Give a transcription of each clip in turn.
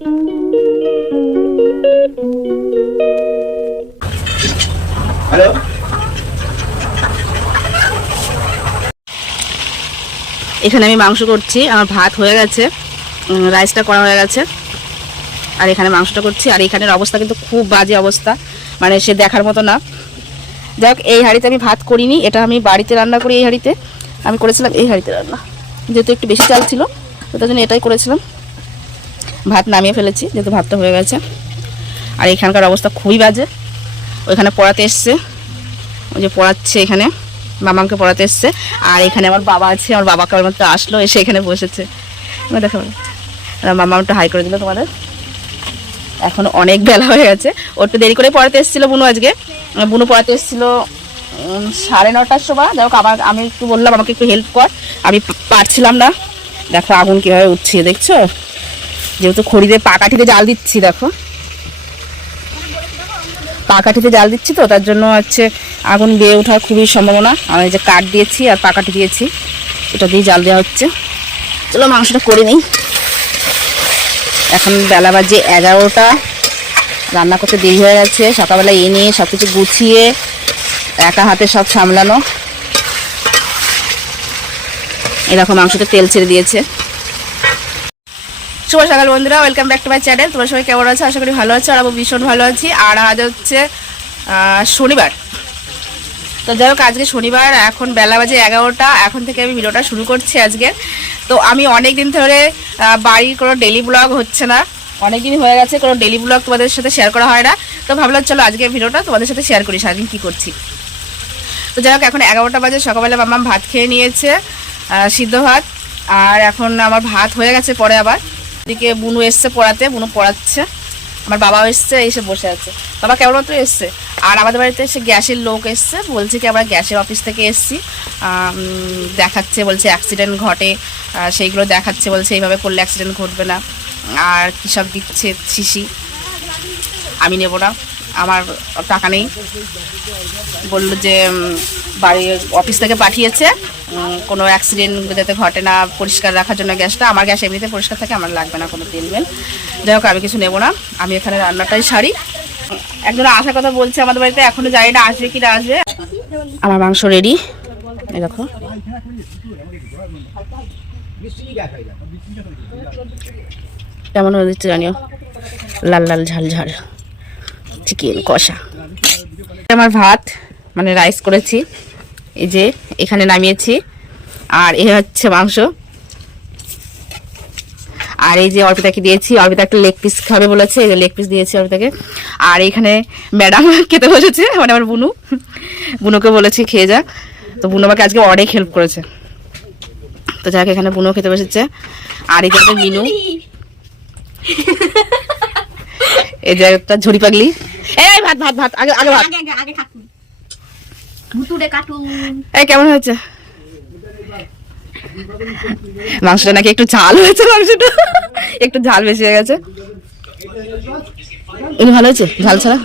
Hello, এখানে আমি মাংস করছি। আমার ভাত হয়ে গেছে, রাইসটা করা হয়ে গেছে, আর এখানে মাংসটা করছি। আর এখানের অবস্থা কিন্তু খুব বাজে অবস্থা, মানে সে দেখার মতো না। যাই হোক, এই হাঁড়িতে আমি ভাত করিনি, এটা আমি বাড়িতে রান্না করি। এই হাঁড়িতে আমি করেছিলাম, এই হাঁড়িতে রান্না, যেহেতু একটু বেশি চাল ছিল তো তার জন্য এটাই করেছিলাম। ভাত নামিয়ে ফেলেছি যেহেতু ভাতটা হয়ে গেছে। আর এখানকার অবস্থা খুবই বাজে। ওইখানে পড়াতে এসছে, ওই যে পড়াচ্ছে এখানে, মামাকে পড়াতে এসছে। আর এখানে আমার বাবা আছে, আমার বাবাকে আমার মতো আসলো, এসে এখানে বসেছে। দেখো মামা একটু হাই করে দিল তোমাদের। এখন অনেক বেলা হয়ে গেছে, ও একটু দেরি করে পড়াতে এসেছিলো বুনু। আজকে বুনু পড়াতে এসেছিলো 9:30টার সময়। দেখো আমি একটু বললাম আমাকে একটু হেল্প কর, আমি পারছিলাম না। দেখো আগুন কীভাবে উঠছে দেখছো, যেহেতু খড়িতে পাকাঠিতে জাল দিচ্ছি। দেখো পাকাঠিতে জাল দিচ্ছি তো তার জন্য হচ্ছে আগুন বেয়ে ওঠার খুবই সম্ভাবনা। আমি যে কাঠ দিয়েছি আর পাকাঠি দিয়েছি, এটা দিয়ে জাল দেওয়া হচ্ছে। চলো মাংসটা করে নিই। এখন বেলা বাজে 11টা, রান্না করতে দেরি হয়ে গেছে। সকালবেলা এনে সব কিছু গুছিয়ে একা হাতে সব সামলানো। এরকম মাংসতে তেল ছেড়ে দিয়েছে। শুভ সকাল বন্ধুরা, welcome back to my channel. তোমার সবাই কেমন আছো? আশা করি ভালো আছো, আর আমি ভীষণ ভালো আছি। আর আজ হচ্ছে শনিবার। তো যাই হোক, আজকে শনিবার, এখন বেলা বাজে 11টা। এখন থেকে আমি ভিডিওটা শুরু করছি আজকে। তো আমি অনেক দিন ধরে বাড়ির কোনো ডেলি ব্লগ হচ্ছে না, অনেক দিন হয়ে গেছে কোনো ডেলি ব্লগ তোমাদের সাথে শেয়ার করা হয় না। তো ভাবলাম চলো আজকে ভিডিওটা তোমাদের সাথে শেয়ার করি সারাদিন কী করছি। তো যাই হোক, এখন 11টা বাজে। সকালবেলা মামা ভাত খেয়ে নিয়েছে, সিদ্ধ ভাত। আর এখন আমার ভাত হয়ে গেছে। পরে আবার এদিকে বুনু এসছে পড়াতে, বুনু পড়াচ্ছে। আমার বাবাও এসছে, এসে বসে আছে। বাবা কেবলমাত্র এসছে। আর আমাদের বাড়িতে এসে গ্যাসের লোক এসছে, বলছে কি আমরা গ্যাসের অফিস থেকে এসছি, দেখাচ্ছে, বলছে অ্যাক্সিডেন্ট ঘটে, সেইগুলো দেখাচ্ছে, বলছে এইভাবে করলে অ্যাক্সিডেন্ট ঘটবে না। আর কী সব দিচ্ছে শিশি, আমি নেব না, আমার টাকা নেই। বললো যে বাড়ি অফিস থেকে পাঠিয়েছে, কোনো অ্যাক্সিডেন্ট যাতে ঘটে না, পরিষ্কার রাখার জন্য গ্যাসটা। আমার গ্যাস এমনিতে পরিষ্কার থাকে, আমার লাগবে না কোনো তেল মেল। যাই হোক, আমি কিছু নেবো না, আমি এখানে রান্নাটাই সারি। একজন আসার কথা বলছে আমাদের বাড়িতে, এখনো জানি না আসবে কি না আসবে। আমার মাংস রেডি, এই দেখো। কেমন হয়ে দিচ্ছে জানিও, লাল লাল ঝাল ঝাল চিকেন কষা। আমার ভাত মানে রাইস করেছি, এই যে এখানে নামিয়েছি। আর এ হচ্ছে মাংস। আর এই যে অর্পিতাকে দিয়েছি, অর্পিতা একটা লেগ পিস খাবে বলেছে, এই যে লেগ পিস দিয়েছি অর্পিতাকে। আর এইখানে ম্যাডাম খেতে বসেছে, মানে আমার বুনুকে বলেছি খেয়ে যা। তো বুনু আমাকে আজকে অনেক হেল্প করেছে। তো যাক, এখানে বুনু খেতে বসেছে। আর এই যে মিনু, এই যে একটা ঝুড়ি পাগলি। এই ভাত ভাত ভাত আগে আগে ভাত। এই কেমন হয়েছে মাংসটা? নাকি একটু ঝাল হয়েছে, মাংসটা একটু ঝাল বেশি হয়ে গেছে। এমনি ভালো হয়েছে ঝাল ছাড়া?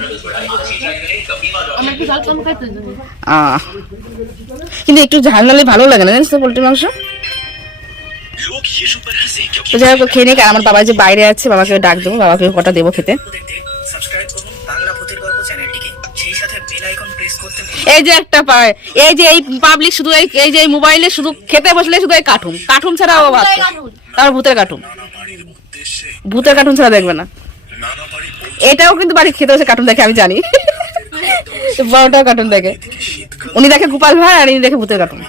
কিন্তু একটু ঝাল নালে ভালো লাগে না, জানিস তো পোল্ট্রির মাংস। তো যাই হোক, খেয়ে নিক। আর আমার বাবা যে বাইরে আছে, বাবাকে ডাক দেবো, বাবাকে কটা দেবো খেতে। এই যে একটা পায়, এই যে এই পাবলিক শুধু এই যে এই মোবাইলে শুধু খেতে বসলে শুধু এই কার্টুন ছাড়া ও ভাত, তার ভূতের কার্টুন ছাড়া দেখবে না। এটাও কিন্তু বাড়ি খেতে বসে কার্টুন দেখে, আমি জানি। বড়টাও কার্টুন দেখে, উনি দেখে গোপাল ভাই আর ইনি দেখে ভূতের কার্টুন।